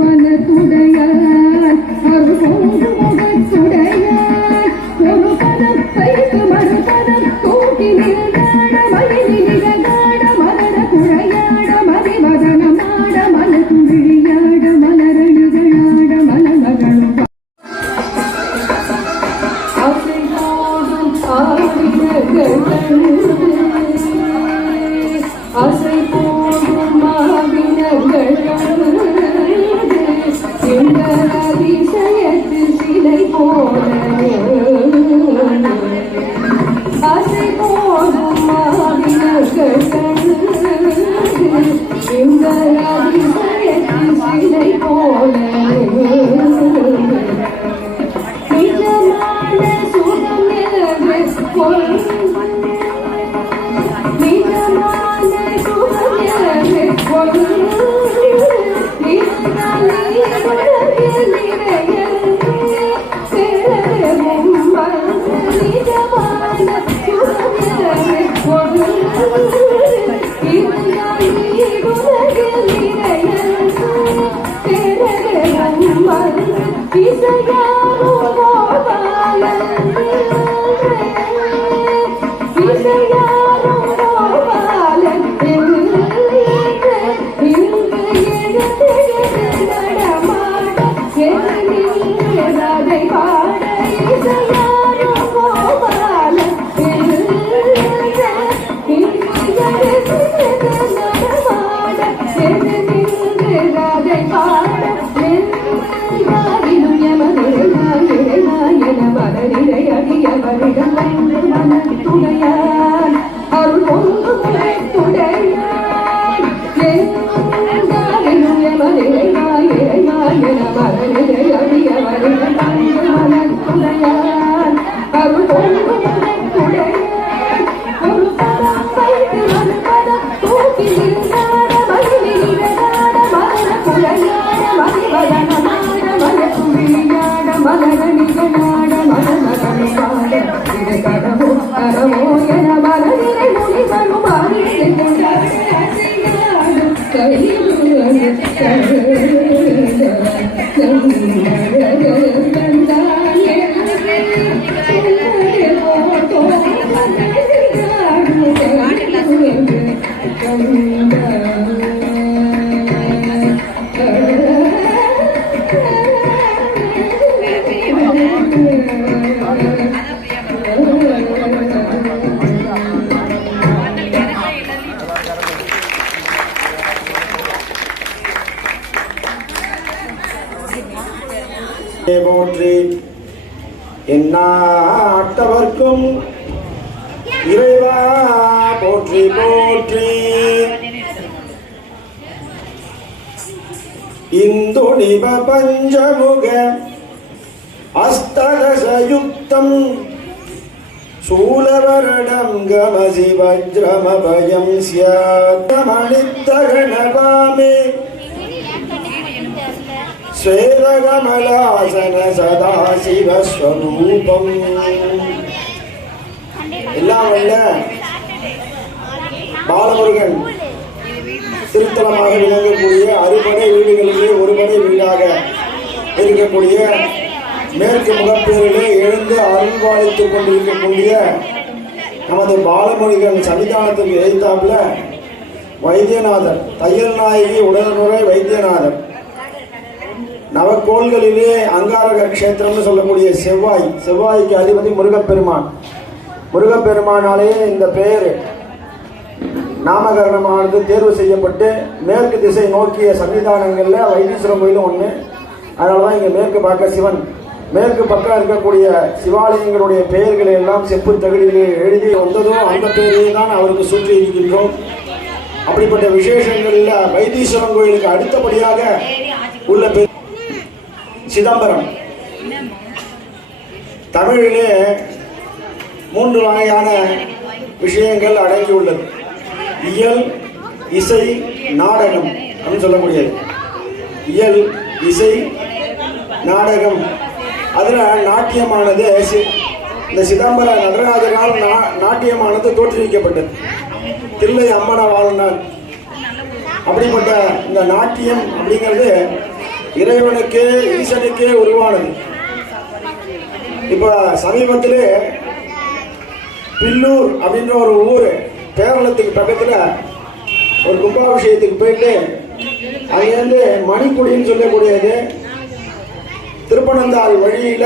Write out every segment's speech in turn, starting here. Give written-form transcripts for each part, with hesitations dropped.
மனத்துடையார் அருள் முகத்துடையார் ஒரு பதம் போற்றி எந்நாட்டவர்க்கும் இறைவா போற்றி போற்றி. இந்துணிப பஞ்சமுக அஸ்ததசயுக்தம் சூலவரணம் கமசி வஜ்ரமபயம் ஸ்யாத்மணித்தகணகாமே ஸ்வேதகமலாசன சதாசிவஸ்வரூபம். எல்லாம் வல்ல பாலமுருகன் திருத்தலமாக விளங்கக்கூடிய அறுபடை வீடுகளிலே ஒரு படை வீடாக இருக்கக்கூடிய மேற்கு முகப்பேரிலே எழுந்து அருள்வாளித்துக் கொண்டிருக்கக்கூடிய நமது பாலமுருகன் சன்னிதானத்துக்கு எதிர்த்தாப்புல வைத்தியநாதர், தையல் நாயகி உடனுரை வைத்தியநாதர், நவக்கோள்களிலே அங்காரக கஷேத்திரம்னு சொல்லக்கூடிய செவ்வாய்க்கு அதிபதி முருகப்பெருமான். முருகப்பெருமானாலே இந்த பெயர் நாமகரணமானது தேர்வு செய்யப்பட்டு மேற்கு திசை நோக்கிய சன்னிதானங்கள்ல வைத்தீஸ்வரன் கோயிலும் ஒன்று. அதனாலதான் இங்க மேற்கு பார்க்க சிவன், மேற்கு பக்கம் இருக்கக்கூடிய சிவாலயங்களுடைய பெயர்களை எல்லாம் செப்பு தகுதியிலே எழுதி வந்ததும் அந்த பெயரையே தான் அவருக்கு சூற்றி இருக்கின்றோம். அப்படிப்பட்ட விசேஷங்கள்ல வைத்தீஸ்வரன் கோயிலுக்கு அடுத்தபடியாக உள்ள பேர் சிதம்பரம். தமிழிலே 3 வகையான விஷயங்கள் அடங்கியுள்ளது. இயல், இசை, நாடகம் அப்படின்னு சொல்லக்கூடியது. இயல், இசை, நாடகம். அதுல நாட்டியமானது இந்த சிதம்பர நடராஜனால் நாட்டியமானது தோற்றுவிக்கப்பட்டது. தில்லை அம்மன வாழ்நாள். அப்படிப்பட்ட இந்த நாட்டியம் அப்படிங்கிறது இறைவனுக்கே ஈசனுக்கே உருவானது. இப்ப சமீபத்திலே பில்லூர் அப்படின்ற ஒரு ஊர் கேரளத்துக்கு பக்கத்துல ஒரு கும்பாபிஷேகத்துக்கு போயிட்டு அங்கிருந்து மணிக்குடின்னு சொல்லக்கூடியது திருப்பனந்தாள் வழியில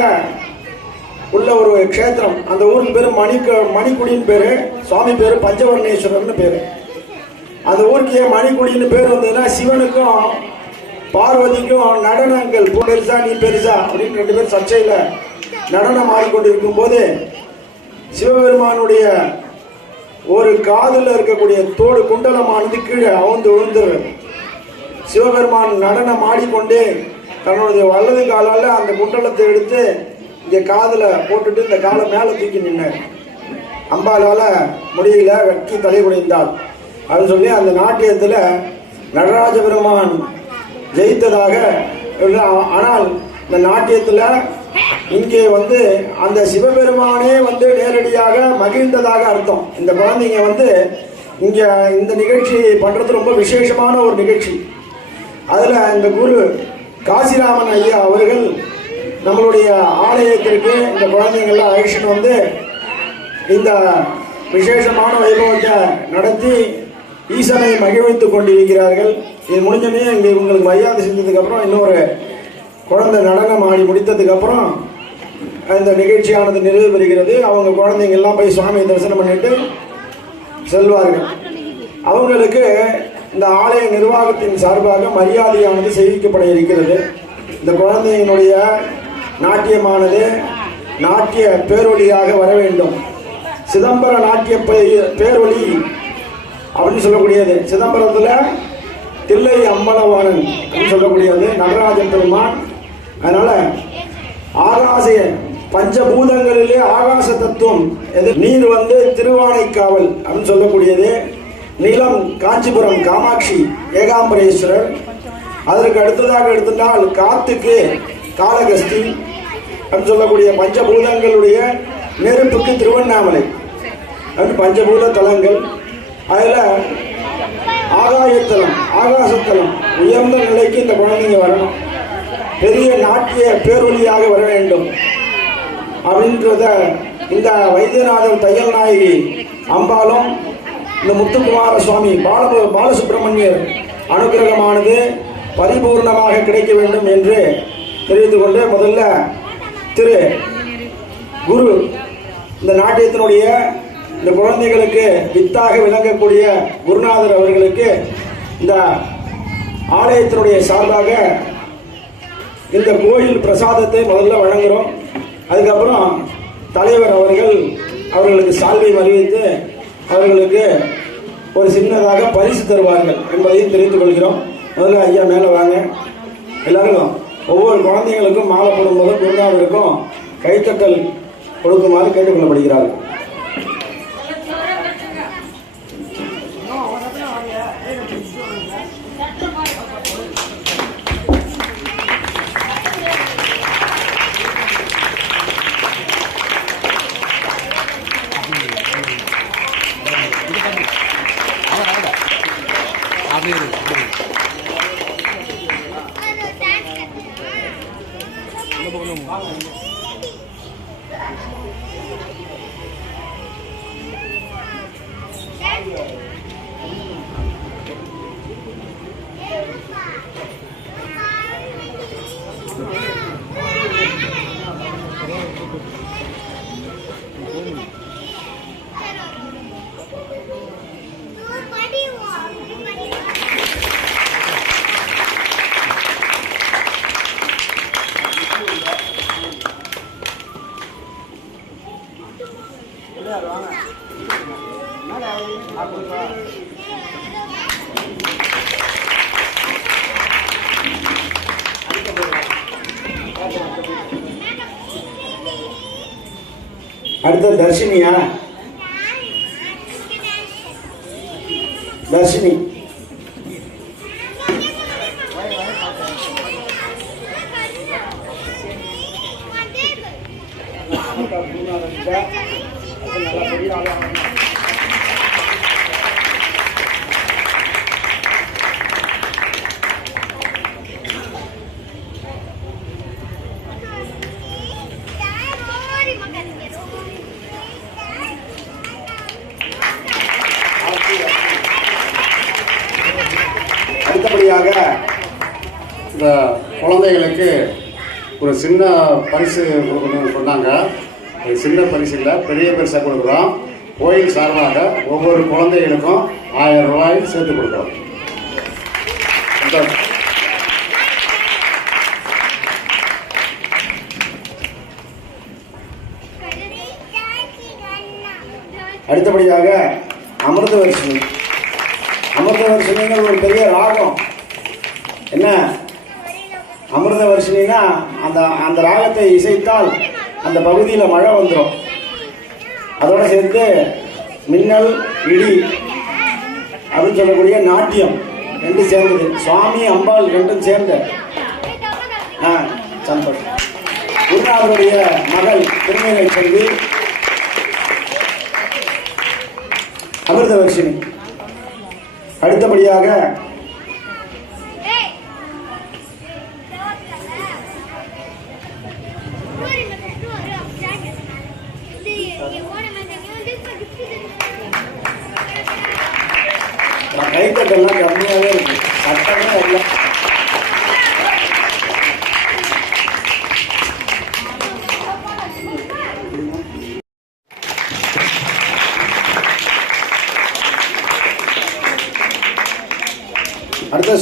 உள்ள ஒரு க்ஷேத்திரம். அந்த ஊருக்கு பேரு மணிக்குடின்னு பேரு, சுவாமி பேரு பஞ்சவர்ணேஸ்வரர்னு பேரு. அந்த ஊருக்கு ஏன் மணிக்குடின்னு பேர் வந்ததுன்னா சிவனுக்கும் பார்வதிக்கும் நடனங்கள் பெருசா நீ பெருசா அப்படின்னு 2 பேர் சர்ச்சையில நடனம் ஆடிக்கொண்டிருக்கும் போது சிவபெருமானுடைய ஒரு காதுல இருக்கக்கூடிய தோடு குண்டலமானது கீழே அவுந்து விழுந்துரு. சிவபெருமான் நடனம் ஆடிக்கொண்டே தன்னுடைய வலது காலால அந்த குண்டலத்தை எடுத்து இங்க காதுல போட்டுட்டு இந்த காலை மேல தூக்கி நின்னார். அம்பாலால் முடியல, வெட்கி தலை குனிந்தாள் அப்படின்னு சொல்லி அந்த நாட்டியத்தில் நடராஜ பெருமான் ஜெயித்ததாக. ஆனால் இந்த நாட்டியத்தில் இங்கே அந்த சிவபெருமானே நேரடியாக மகிழ்ந்ததாக அர்த்தம். இந்த குழந்தைங்க இங்கே இந்த நிகழ்ச்சி பண்ணுறது ரொம்ப விசேஷமான ஒரு நிகழ்ச்சி. அதில் இந்த குரு காசிராமன் ஐயா அவர்கள் நம்மளுடைய ஆலயத்திற்கு இந்த குழந்தைங்கள்லாம் அழைச்சிட்டு இந்த விசேஷமான வைபவத்தை நடத்தி ஈசனை மகிழ்வித்துக் கொண்டிருக்கிறார்கள். இது முடிஞ்சோடனே இங்கே இவங்களுக்கு மரியாதை செஞ்சதுக்கப்புறம் இன்னொரு குழந்தை நடனம் ஆடி முடித்ததுக்கப்புறம் இந்த நிகழ்ச்சியானது நிறைவு பெறுகிறது. அவங்க குழந்தைங்கள்லாம் போய் சுவாமியை தரிசனம் பண்ணிட்டு செல்வார்கள். அவங்களுக்கு இந்த ஆலய நிர்வாகத்தின் சார்பாக மரியாதையானது செய்விக்கப்பட இருக்கிறது. இந்த குழந்தையினுடைய நாட்டியமானது நாட்டிய பேரொழியாக வர வேண்டும். சிதம்பர நாட்டிய பேரொழி அப்படின்னு சொல்லக்கூடியது. சிதம்பரத்தில் தில்லை அம்பலவாணன் சொல்லக்கூடியது நடராஜன் பெருமான். அதனால ஆகாச பஞ்சபூதங்களிலே ஆகாச தத்துவம் எது? நீர் திருவானைக்காவல் அப்படின்னு சொல்லக்கூடியது. நிலம் காஞ்சிபுரம் காமாட்சி ஏகாம்பரேஸ்வரர். அதற்கு அடுத்ததாக எடுத்தால் காத்துக்கு காளகஸ்தி அப்படின்னு சொல்லக்கூடிய பஞ்சபூதங்களுடைய நெருப்புக்கு திருவண்ணாமலை அப்படின்னு பஞ்சபூத தலங்கள். அதில் ஆகாயத்தலம் ஆகாசத்தலம் உயர்ந்த நிலைக்கு இந்த குழந்தைங்க வரணும், பெரிய நாட்டிய பேரொழியாக வர வேண்டும் அப்படின்றத இந்த வைத்தியநாதன் தையல் நாயகி அம்பாலும் இந்த முத்துக்குமார சுவாமி பாலசுப்பிரமணியர் அனுகிரகமானது பரிபூர்ணமாக கிடைக்க வேண்டும் என்று தெரிவித்துக் கொண்டு முதல்ல திரு குரு இந்த நாட்டியத்தினுடைய இந்த குழந்தைகளுக்கு வித்தாக விளங்கக்கூடிய குருநாதர் அவர்களுக்கு இந்த ஆலயத்தினுடைய சார்பாக இந்த கோயில் பிரசாதத்தை முதல்ல வழங்குகிறோம். அதுக்கப்புறம் தலைவர் அவர்களுக்கு சால்வை அறிவித்து அவர்களுக்கு ஒரு சின்னதாக பரிசு தருவார்கள் என்பதையும் தெரிவித்துக் கொள்கிறோம். முதல்ல ஐயா மேலே வாங்க. எல்லாருக்கும் ஒவ்வொரு குழந்தைங்களுக்கும் மாலை போடும்போது குருநாதருக்கும் கைத்தட்டல் கொடுக்குமாறு கேட்டுக்கொள்ளப்படுகிறார்கள். அடுத்த தர்ஷினியா? தர்ஷினி அடுத்தபடியாக இந்த குழந்தைகளுக்கு ஒரு சின்ன பரிசு கொடுக்கணும்னு சொன்னாங்க. அது சின்ன பரிசு இல்லை, பெரிய பரிசாக கொடுக்குறோம். கோயில் சார்பாக ஒவ்வொரு குழந்தைகளுக்கும் 1000 ரூபாய் சேர்த்து கொடுக்குறோம். அடுத்தபடியாக அமிர்தவர்ஷினி. அமிர்தவர்ஷினிங்கிற ஒரு பெரிய ராகம். என்ன அமிர்தவர்ஷினா? அந்த ராகத்தை இசைத்தால் அந்த பகுதியில் மழை வந்துடும். அதோட சேர்த்து மின்னல் இடி அப்படின்னு சொல்லக்கூடிய நாட்டியம் ரெண்டும் சேர்ந்தது. சுவாமி அம்பாள் ரெண்டும் சேர்ந்த சந்தோஷம். குருநாதருடைய மகள் திருமேலை செல்வி அமிர்தவர்ஷினி. அடுத்தபடியாக கைத்தட்டெல்லாம் கம்மியாகவே இருக்கு, சட்டமே இல்லை. அடுத்த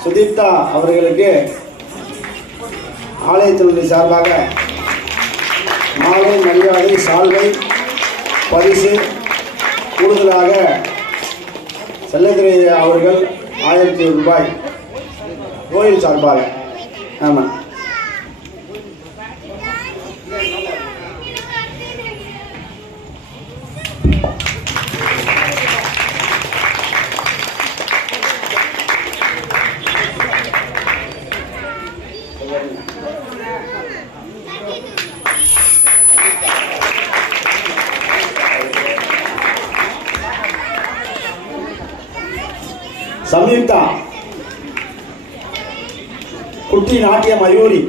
சுதீப்தா அவர்களுக்கு ஆலயத்தினுடைய சார்பாக மாலை மரியாதை சால்வை பரிசு கூடுதலாக செல்லத்திரை அவர்கள் 1000 ரூபாய் கோயில் சார்பாக. ஆமாம், சம்யுக்தா குட்டி நாட்டிய மயூரி.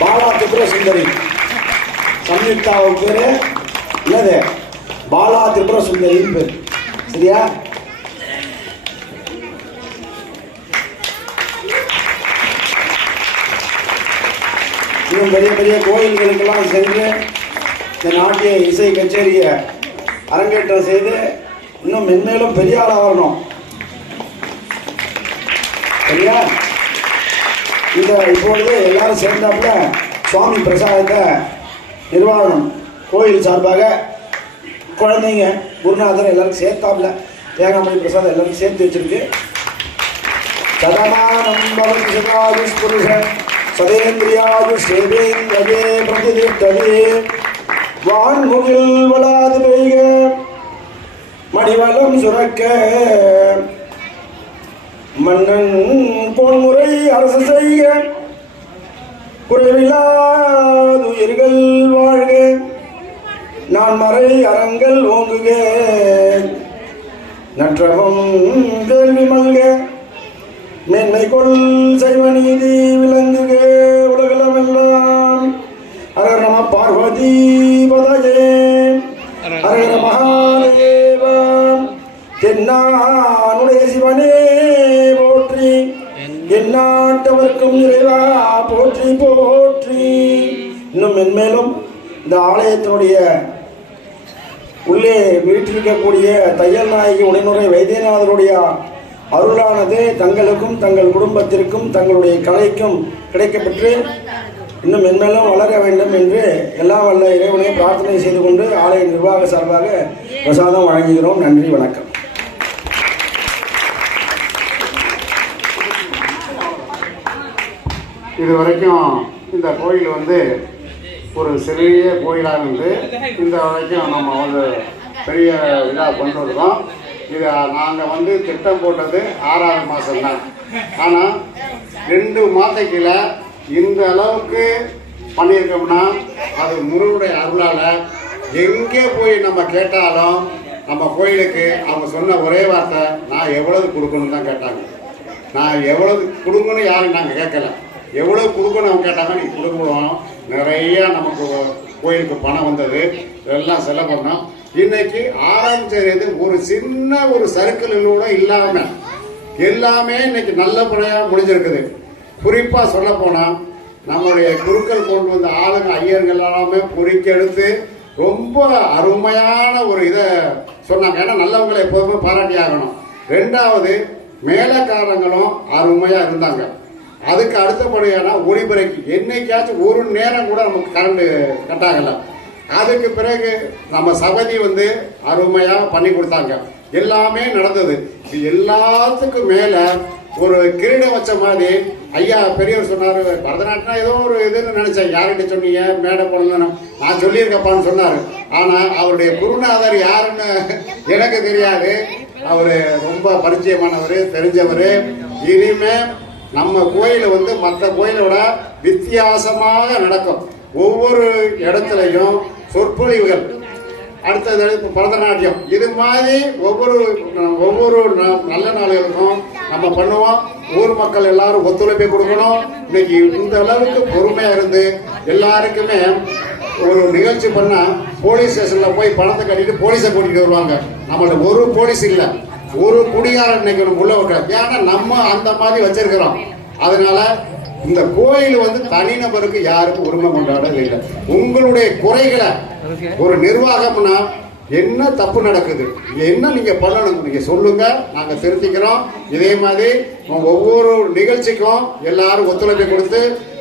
பாலா திரிபுர சுந்தரி. சம்யுக்தாவுக்கு பேரு என்னது? பாலா திரிபுர சுந்தரின்னு பேர். சரியா? இன்னும் பெரிய பெரிய கோயில்களுக்கெல்லாம் சென்று இந்த நாட்டிய இசை கச்சேரியை அரங்கேற்றம் செய்து இன்னும் மென்மேலும் பெரிய ஆளாக வரணும். சரியா? இப்பொழுது எல்லாரும் சேர்ந்தாப்புல சுவாமி பிரசாதத்தை நிர்வாகம் கோயில் சார்பாக குழந்தைங்க குருநாதர் எல்லாரும் சேர்த்தாப்புல தேங்காமணி பிரசாதம் எல்லாரும் சேர்த்து வச்சிருக்கு. சதமானம் பவதி சதாயுஷ் புருஷ சதேந்திரியாயுஷ் சேவேந்திரே பிரதிதிஷ்டவே வான்முகில் வளாது பெய்க மணிவலம் சுரக்க மன்னன் பொன்முறை அரசு செய்க குறைவில்லாது உயிர்கள் வாழ்க நான் மறை அறங்கள் ஓங்குக நற்றவம் கேள்வி மல்க மேன்மை கொள் செய்வ நீதி விளங்குக உலகளமெல்லாம். ஹர நம பார்வதி பதயே ஹர மகாதேவ. தென்னானுடைய சிவனே போற்றி, எந்நாட்டவர்க்கும் இறைவா போற்றி போற்றி. இன்னும் மென்மேலும் இந்த ஆலயத்தினுடைய உள்ளே வீற்றிருக்கக்கூடிய தையல் நாயகி உடனுரை வைத்தியநாதருடைய அருளானது தங்களுக்கும் தங்கள் குடும்பத்திற்கும் தங்களுடைய கலைக்கும் கிடைக்கப்பெற்று இன்னும் மென்மேலும் வளர வேண்டும் என்று எல்லாம் வல்ல இறைவனை பிரார்த்தனை செய்து கொண்டு ஆலய நிர்வாக சார்பாக பிரசாதம் வழங்குகிறோம். நன்றி, வணக்கம். இதுவரைக்கும் இந்த கோயில் ஒரு சிறிய கோயிலாக இருந்து இந்த வரைக்கும் நம்ம பெரிய இதாக கொண்டு வருவோம். இதை நாங்கள் திட்டம் போட்டது 6ஆவது மாதம் தான். ஆனால் 2 மாதத்துக்குள்ள இந்த அளவுக்கு பண்ணியிருக்கோம்னா அது முருகனுடைய அருளால். எங்கே போய் நம்ம கேட்டாலும் நம்ம கோயிலுக்கு அவங்க சொன்ன ஒரே வார்த்தை, நான் எவ்வளவு கொடுக்கணும்னு தான் கேட்டாங்க. நான் எவ்வளவு கொடுக்கணும் யாரும் நாங்கள் கேட்கல, எவ்வளோ கொடுக்கணும் அவங்க கேட்டாங்க. நீ கொடுக்கணும். நிறையா நமக்கு கோயிலுக்கு பணம் வந்தது, இதெல்லாம் செலவு பண்ணோம். இன்னைக்கு ஆரம்பிச்சது ஒரு சின்ன ஒரு சர்க்கிளோட இல்லாமல் எல்லாமே இன்னைக்கு நல்லபடியாக முடிஞ்சிருக்குது. குறிப்பாக சொல்ல போனால் நம்மளுடைய குருக்கள் கொண்டு வந்த ஆளுங்க ஐயர்கள் எல்லாமே பொறிக்கெடுத்து ரொம்ப அருமையான ஒரு இதை சொன்னாங்க. ஏன்னா நல்லவங்களை எப்போதுமே பாராட்டி ஆகணும். 2வது மேலக்காரங்களும் அருமையாக இருந்தாங்க. அதுக்கு அடுத்தபடியான ஒளிபரப்பு என்னைக்காச்சும் ஒரு நேரம் கூட நமக்கு கரண்ட் கட்டாகலை. அதுக்கு பிறகு நம்ம சபதி அருமையாக பண்ணி கொடுத்தாங்க. எல்லாமே நடந்தது. இது எல்லாத்துக்கும் மேல ஒரு கிரீடம் வச்ச மாதிரி ஐயா பெரியவர் சொன்னாரு, பரதநாட்டியம் ஏதோ ஒரு இதுன்னு நினைச்சேன். யார்கிட்ட சொன்னீங்க? மேடை போன நான் சொல்லியிருக்கப்பான்னு சொன்னாரு. ஆனா அவருடைய குருநாதர் யாருன்னு எனக்கு தெரியாது. அவரு ரொம்ப பரிச்சயமானவர், தெரிஞ்சவர். இனிமே நம்ம கோயில வந்து மற்ற கோயிலோட வித்தியாசமாக நடக்கும். ஒவ்வொரு இடத்துலையும் சொற்பொழிவுகள், அடுத்தது பரதநாட்டியம், இது மாதிரி ஒவ்வொரு நல்ல நாளுகளுக்கும் நம்ம பண்ணுவோம். ஊர் மக்கள் எல்லாரும் ஒத்துழைப்பை கொடுக்கணும். இன்னைக்கு இந்த அளவுக்கு பொறுமையா இருந்து எல்லாருக்குமே ஒரு நிகழ்ச்சி பண்ணா போலீஸ் ஸ்டேஷன்ல போய் பணத்தை கட்டிட்டு போலீஸை கூட்டிட்டு வருவாங்க. நம்மள்ட்ட ஒரு போலீஸ் இல்ல, ஒரு குடிகாரன் இன்னைக்கு உள்ள வைக்க. ஏன்னா நம்ம அந்த மாதிரி வச்சிருக்கிறோம். அதனால இந்த கோயில் வந்து தனிநபருக்கு யாருக்கும் உரிமை கொண்டாடவே இல்லை. உங்களுடைய குறைகளை ஒரு நிர்வாகம்னா என்ன தப்பு நடக்குது, என்ன நீங்க பண்ணணும், நீங்க சொல்லுங்க, நாங்க திருத்திக்கிறோம். இதே மாதிரி ஒவ்வொரு நிகழ்ச்சிக்கும் எல்லாரும் ஒத்துழைப்பு கொடுத்து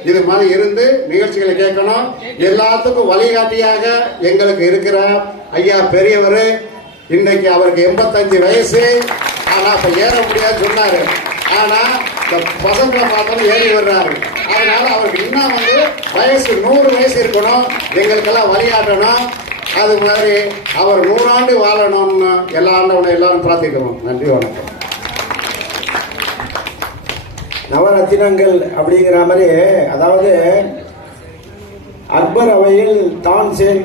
இது மாதிரி இருந்து நிகழ்ச்சிகளை கேட்கணும். எல்லாத்துக்கும் வழிகாட்டியாக எங்களுக்கு இருக்கிற ஐயா பெரியவர், இன்னைக்கு அவருக்கு 85 வயசு. ஆனா இப்ப ஏற முடியாதுன்னு சொன்னாரு. ஆனா இந்த பசங்களை பார்த்தாலும் ஏறி வர்றாரு. அதனால அவருக்கு இன்னும் வந்து வயசு 100 வயசு இருக்கணும், எங்களுக்கெல்லாம் வழிகாட்டணும். அது மாதிரி அவர் 100 ஆண்டு வாழணும்னு எல்லாரும் பிரார்த்திக்கிறோம். நன்றி, வணக்கம். நவரத்தினங்கள் அப்படிங்கிற மாதிரி, அதாவது அக்பர் அவையில் தான்சேன்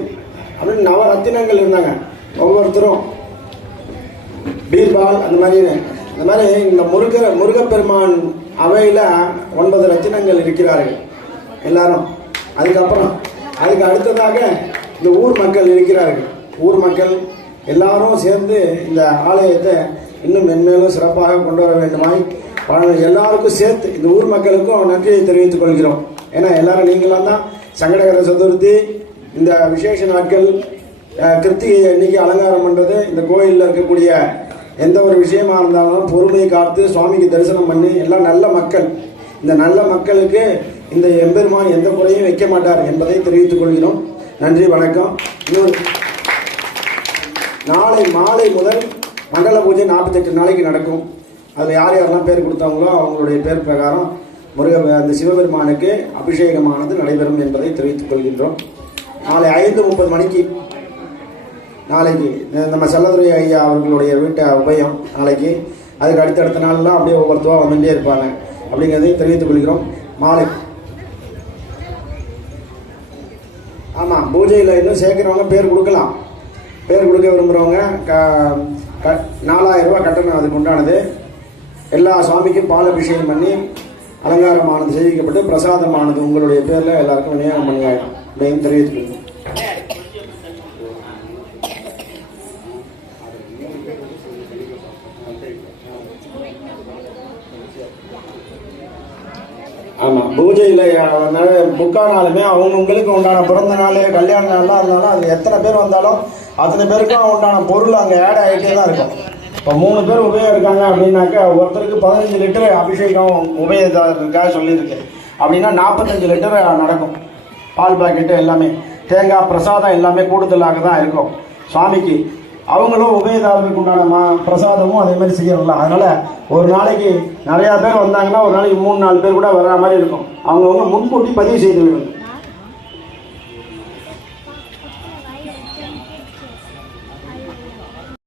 அப்படின்னு நவரத்தினங்கள் இருந்தாங்க. ஒவ்வொருத்தரும் பீர்பால் அந்த மாதிரி இந்த முருகப்பெருமான் அவையில் 9 ரத்தினங்கள் இருக்கிறார்கள் எல்லாரும். அதுக்கு அடுத்ததாக இந்த ஊர் மக்கள் இருக்கிறார்கள். ஊர் மக்கள் எல்லாரும் சேர்ந்து இந்த ஆலயத்தை இன்னும் மென்மேலும் சிறப்பாக கொண்டு வர வேண்டுமாய் எல்லாருக்கும் சேர்த்து இந்த ஊர் மக்களுக்கும் நன்றியை தெரிவித்துக் கொள்கிறோம். ஏன்னா எல்லாரும் நீங்களாம் தான் சங்கடகர சதுர்த்தி, இந்த விசேஷ நாட்கள், கிருத்திகை அன்னைக்கு அலங்காரம் பண்ணுறது, இந்த கோயிலில் இருக்கக்கூடிய எந்த ஒரு விஷயமா இருந்தாலும் பொறுமையை காத்து சுவாமிக்கு தரிசனம் பண்ணி எல்லாம் நல்ல மக்கள். இந்த நல்ல மக்களுக்கு இந்த எம்பெருமான் எந்த குறையும் வைக்க மாட்டார் என்பதை தெரிவித்துக் கொள்கிறோம். நன்றி, வணக்கம். நாளை மாலை முதல் மண்டல பூஜை 48 நாளைக்கு நடக்கும். அதில் யாரெல்லாம் பேர் கொடுத்தாங்களோ அவங்களுடைய பேர் பிரகாரம் அந்த சிவபெருமானுக்கு அபிஷேகமானது நடைபெறும் என்பதை தெரிவித்துக் கொள்கின்றோம். நாளை 5:30 மணிக்கு நாளைக்கு நம்ம செல்லதுரை ஐயா அவர்களுடைய வீட்டை உபயம் நாளைக்கு. அதுக்கு அடுத்தடுத்த நாள்லாம் அப்படியே ஒவ்வொருத்தவா வந்துட்டே இருப்பாங்க அப்படிங்கிறதையும் தெரிவித்துக் கொள்கிறோம். மாலை ஆமாம், பூஜையில் இன்னும் சேர்க்கிறவங்க பேர் கொடுக்கலாம். பேர் கொடுக்க விரும்புகிறவங்க 4000 ரூபா கட்டணம் அதுக்கு உண்டானது. எல்லா சுவாமிக்கும் பால் அபிஷேகம் பண்ணி அலங்காரமானது செய்விக்கப்பட்டு பிரசாதமானது உங்களுடைய பேரில் எல்லாருக்கும் விநியோகம் பண்ணி ஆகிடும் அப்படின்னு தெரிவித்துக்கொள்கிறோம். ஆமாம், பூஜையில் முக்கானாலுமே அவங்கவுங்களுக்கு உண்டான பிறந்த நாள், கல்யாண நாள்லாம் இருந்தாலும் அது எத்தனை பேர் வந்தாலும் அத்தனை பேருக்கும் உண்டான பொருள் அங்கே ஆட் ஆகிட்டே தான் இருக்கும். இப்போ 3 பேர் உபயம் இருக்காங்க அப்படின்னாக்கா ஒருத்தருக்கு 15 லிட்டர் அபிஷேகம் உபயதாரருக்காக சொல்லியிருக்கு. அப்படின்னா 45 லிட்டர் நடக்கும். பால் பாக்கெட்டு எல்லாமே, தேங்காய் பிரசாதம் எல்லாமே கூடுதலாக தான் இருக்கும் சுவாமிக்கு. அவங்களும் உபயதாரருக்கு உண்டான பிரசாதமும் அதே மாதிரி செய்யலாம். அதனால் ஒரு நாளைக்கு நிறையா பேர் வந்தாங்கன்னா ஒரு நாளைக்கு 3-4 பேர் கூட வர்ற மாதிரி இருக்கும். அவங்கவுங்க முன்கூட்டி பதிவு செய்து விடுவாங்க.